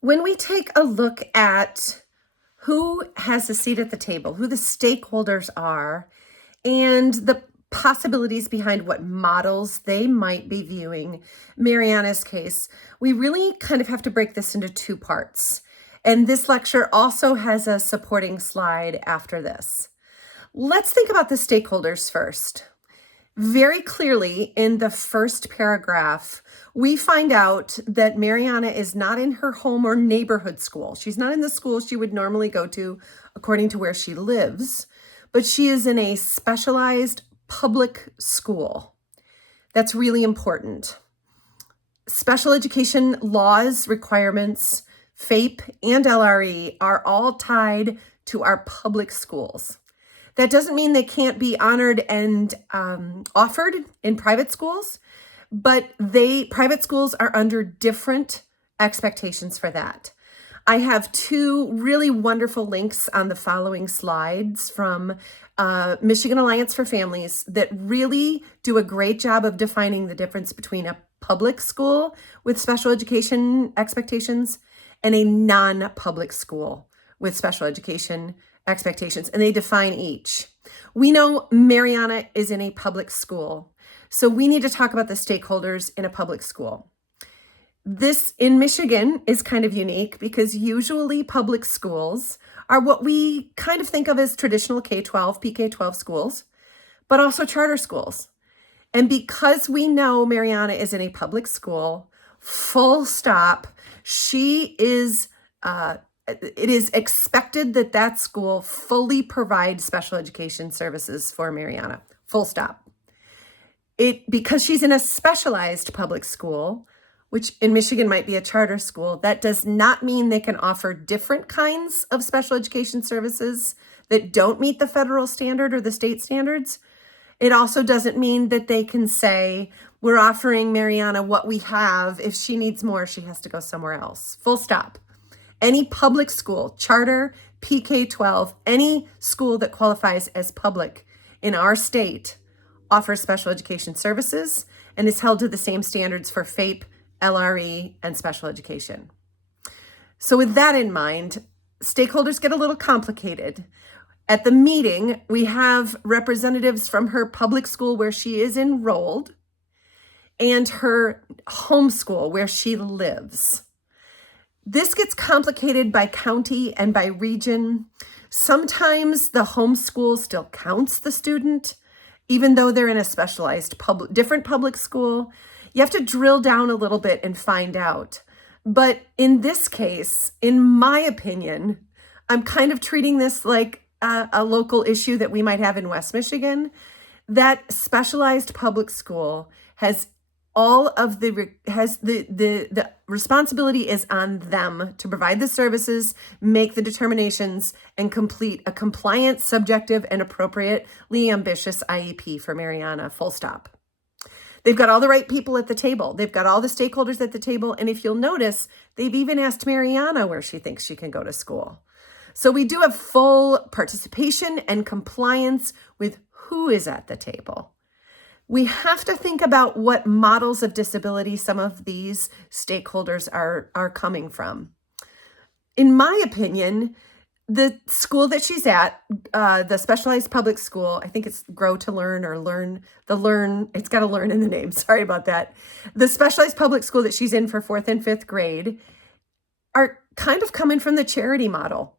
When we take a look at who has a seat at the table, who the stakeholders are, and the possibilities behind what models they might be viewing Mariana's case, we really kind of have to break this into two parts. And this lecture also has a supporting slide after this. Let's think about the stakeholders first. Very clearly in the first paragraph, we find out that Mariana is not in her home or neighborhood school. She's not in the school she would normally go to according to where she lives, but she is in a specialized public school. That's really important. Special education laws, requirements, FAPE and LRE are all tied to our public schools. That doesn't mean they can't be honored and offered in private schools, but private schools are under different expectations for that. I have two really wonderful links on the following slides from Michigan Alliance for Families that really do a great job of defining the difference between a public school with special education expectations and a non-public school with special education expectations, and they define each. We know Mariana is in a public school, so we need to talk about the stakeholders in a public school. This in Michigan is kind of unique because usually public schools are what we kind of think of as traditional K-12, PK-12 schools, but also charter schools. And because we know Mariana is in a public school, full stop, it is expected that that school fully provides special education services for Mariana, full stop. Because she's in a specialized public school, which in Michigan might be a charter school, that does not mean they can offer different kinds of special education services that don't meet the federal standard or the state standards. It also doesn't mean that they can say, we're offering Mariana what we have. If she needs more, she has to go somewhere else. Full stop. Any public school, charter, PK-12, any school that qualifies as public in our state offers special education services and is held to the same standards for FAPE, LRE, and special education. So with that in mind, stakeholders get a little complicated. At the meeting, we have representatives from her public school where she is enrolled and her home school where she lives. This gets complicated by county and by region. Sometimes the homeschool still counts the student, even though they're in a specialized different public school. You have to drill down a little bit and find out. But in this case, in my opinion, I'm kind of treating this like a local issue that we might have in West Michigan. That specialized public school has the responsibility is on them to provide the services, make the determinations, and complete a compliant, subjective, and appropriately ambitious IEP for Mariana, full stop. They've got all the right people at the table. They've got all the stakeholders at the table. And if you'll notice, they've even asked Mariana where she thinks she can go to school. So we do have full participation and compliance with who is at the table. We have to think about what models of disability some of these stakeholders are coming from. In my opinion, the school that she's at, the specialized public school, I think it's Grow to Learn or it's got to learn in the name. Sorry about that. The specialized public school that she's in for 4th and 5th grade are kind of coming from the charity model.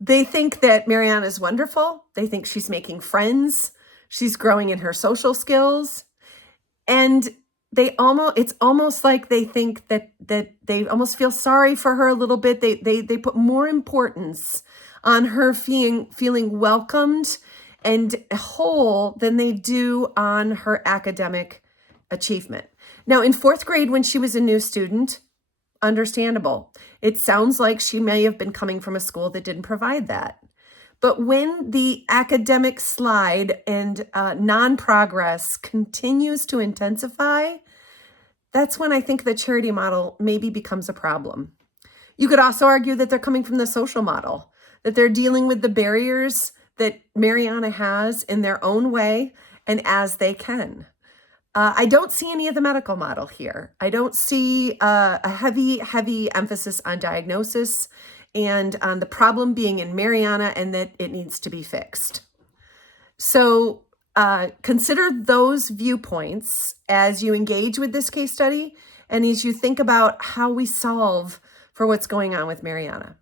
They think that Mariana is wonderful. They think she's making friends. She's growing in her social skills, and it's almost like they think that they almost feel sorry for her a little bit. They put more importance on her feeling welcomed and whole than they do on her academic achievement. Now, in 4th grade, when she was a new student, understandable. It sounds like she may have been coming from a school that didn't provide that. But when the academic slide and non-progress continues to intensify, that's when I think the charity model maybe becomes a problem. You could also argue that they're coming from the social model, that they're dealing with the barriers that Mariana has in their own way and as they can. I don't see any of the medical model here. I don't see a heavy emphasis on diagnosis and on the problem being in Mariana and that it needs to be fixed. So consider those viewpoints as you engage with this case study and as you think about how we solve for what's going on with Mariana.